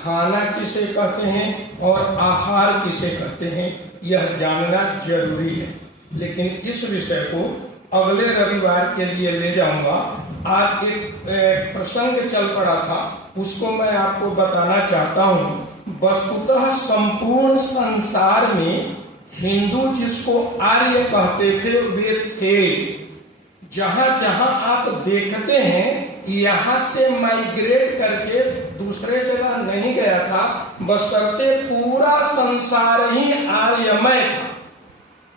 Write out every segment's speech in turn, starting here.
खाना किसे कहते हैं और आहार किसे कहते हैं, यह जानना जरूरी है। लेकिन इस विषय को अगले रविवार के लिए ले जाऊंगा। आज एक प्रसंग चल पड़ा था, उसको मैं आपको बताना चाहता हूं। वस्तुतः संपूर्ण संसार में हिंदू जिसको आर्य कहते थे वे थे। जहां जहां आप देखते हैं यहाँ से माइग्रेट करके दूसरे जगह नहीं गया था, बशर्ते पूरा संसार ही आर्यमय था।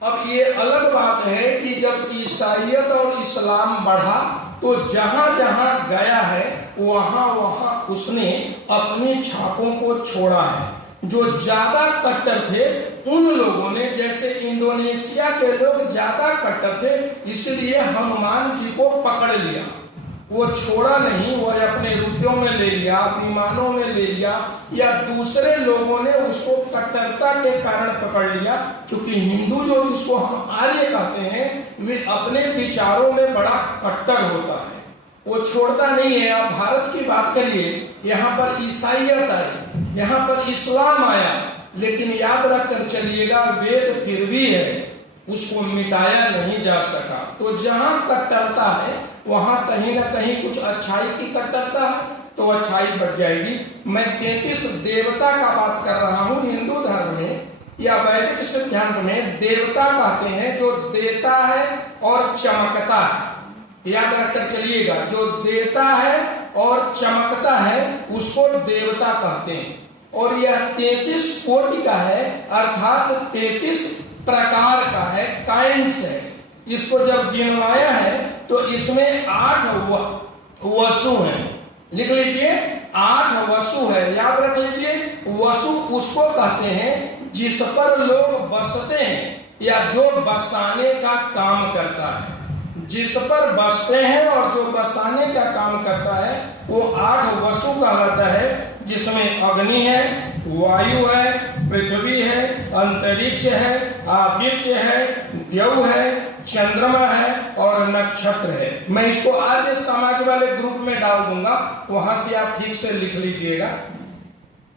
अब ये अलग बात है कि जब ईसाईयत और इस्लाम बढ़ा तो जहां जहां गया है वहां वहां उसने अपनी छापों को छोड़ा है। जो ज्यादा कट्टर थे उन लोगों ने, जैसे इंडोनेशिया के लोग ज्यादा कट्टर थे, इसलिए हनुमान जी को पकड़ लिया। वो छोड़ा नहीं, वो अपने रुपयों में ले लिया, विमानों में ले लिया, या दूसरे लोगों ने उसको कट्टरता के कारण पकड़ लिया। क्योंकि हिंदू जो जिसको हम आर्य कहते हैं वे अपने विचारों में बड़ा कट्टर होता है, वो छोड़ता नहीं है। आप भारत की बात करिए, यहाँ पर ईसाईयत आई, यहाँ पर इस्लाम आया, लेकिन याद रखकर चलिएगा वेद फिर भी है, उसको मिटाया नहीं जा सका। तो जहां कट्टरता है वहां कहीं ना कहीं कुछ अच्छाई की कट्टरता है तो अच्छाई बढ़ जाएगी। मैं 33 देवता का बात कर रहा हूं। हिंदू धर्म में या वैदिक सिद्धांत में देवता कहते हैं जो देता है और चमकता है। याद रखकर चलिएगा, जो देता है और चमकता है उसको देवता कहते हैं। और यह 33 कोटि का है, अर्थात 33 प्रकार का है, काइंड्स है। इसको जब गिनवाया है तो इसमें 8 वसु हैं। लिख लीजिए, 8 वसु है। याद रख लीजिए, वसु उसको कहते हैं जिस पर लोग बसते हैं या जो बसाने का काम करता है। जिस पर बसते हैं और जो बसाने का काम करता है वो 8 वसु कहलाता है, जिसमें अग्नि है, वायु है, पृथ्वी है, अंतरिक्ष है, आदित्य है, द्यौ है, चंद्रमा है और नक्षत्र है। मैं इसको आर्य समाज वाले ग्रुप में डाल दूंगा, वहां से आप ठीक से लिख लीजिएगा।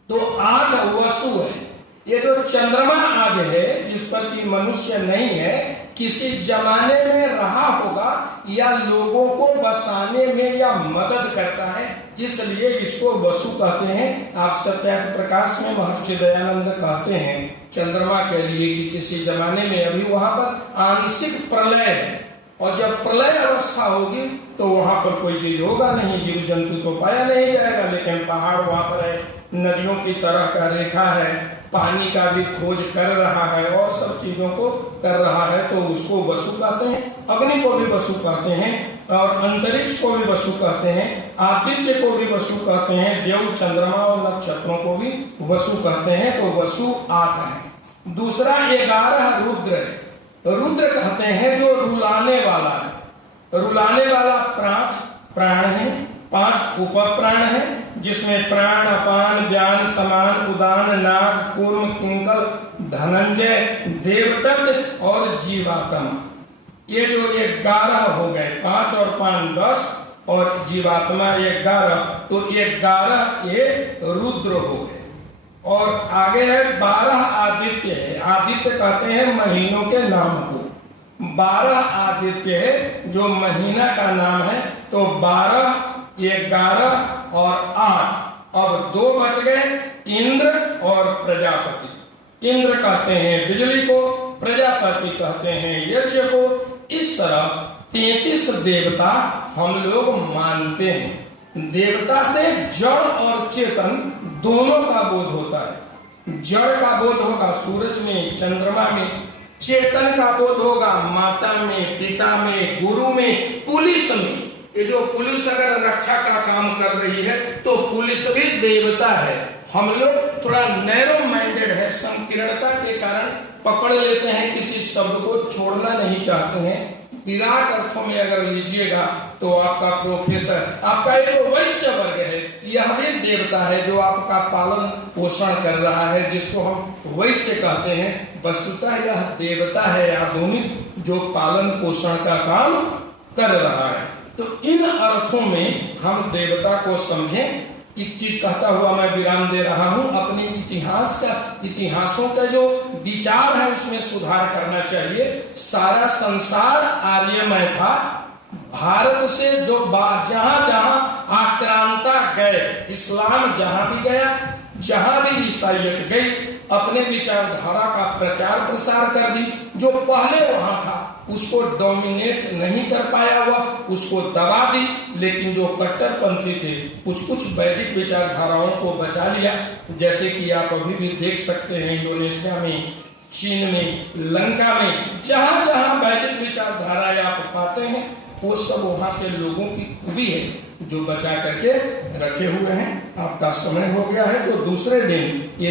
तो 8 वसु है। ये जो चंद्रमा आज है जिस पर कि मनुष्य नहीं है, किसी जमाने में रहा होगा या लोगों को बसाने में या मदद करता है, इसलिए इसको वसु कहते हैं। आप सत्यार्थ प्रकाश में महर्षि दयानंद कहते हैं चंद्रमा के लिए कि किसी जमाने में अभी वहां पर आंशिक प्रलय है, और जब प्रलय अवस्था होगी तो वहां पर कोई चीज होगा नहीं, जीव जंतु तो पाया नहीं जाएगा, लेकिन पहाड़ वहां पर है, नदियों की तरह का रेखा है, पानी का भी खोज कर रहा है और सब चीजों को कर रहा है, तो उसको वसु कहते हैं। अग्नि को भी वसु कहते हैं और अंतरिक्ष को भी वसु कहते हैं, आदित्य को भी वसु कहते हैं, देव, चंद्रमा और नक्षत्रों को भी वसु कहते हैं। तो वसु 8 है। दूसरा 11 रुद्र है। रुद्र कहते हैं जो रुलाने वाला है। रुलाने वाला प्राण है, 5 उपप्राण है, जिसमें प्राण, अपान, व्यान, समान, उदान, नाग, कूर्म, किंकल, धनंजय, देवदत्त और जीवात्मा। ये जो 11 हो गए, 5 और 5 10 और जीवात्मा 11, तो 11 ये रुद्र हो गए। और आगे है 12 आदित्य है। आदित्य कहते हैं महीनों के नाम को। 12 आदित्य है जो महीना का नाम है। तो 12, 11 और 8, अब 2 बच गए, इंद्र और प्रजापति। इंद्र कहते हैं बिजली को, प्रजापति कहते हैं यज्ञ को। इस तरह 33 देवता हम लोग मानते हैं। देवता से जड़ और चेतन दोनों का बोध होता है। जड़ का बोध होगा सूरज में, चंद्रमा में, चेतन का बोध होगा माता में, पिता में, गुरु में, पुलिस में। ये जो पुलिस अगर रक्षा का काम कर रही है तो पुलिस भी देवता है। हम लोग थोड़ा नैरो माइंडेड है, संकीर्णता के कारण पकड़ लेते हैं, किसी शब्द को छोड़ना नहीं चाहते हैं। विराट अर्थों में अगर लीजिएगा तो आपका प्रोफेसर, आपका एक वैश्य वर्ग है, यह भी देवता है जो आपका पालन पोषण कर रहा है, जिसको हम वैश्य कहते हैं। वस्तुतः यह देवता है आधुनिक जो पालन पोषण का काम कर रहा है। तो इन अर्थों में हम देवता को समझें। एक चीज कहता हुआ मैं विराम दे रहा हूं, अपने इतिहासों का जो विचार है उसमें सुधार करना चाहिए। सारा संसार आर्यमय था। भारत से जहां जहां आक्रांता गए, इस्लाम जहां भी गया, जहां भी ईसाइयत गई, अपने विचारधारा का प्रचार प्रसार कर दी। जो पहले वहां था उसको डोमिनेट नहीं कर पाया हुआ, उसको दबा दी। लेकिन जो कट्टरपंथी थे कुछ वैदिक विचारधाराओं को बचा लिया। जैसे कि आप अभी भी देख सकते हैं इंडोनेशिया में, चीन में, लंका में, जहां जहां वैदिक विचारधाराएं आप पाते हैं वो सब वहां के लोगों की खूबी है जो बचा करके रखे हुए हैं। आपका समय हो गया है तो दूसरे दिन ये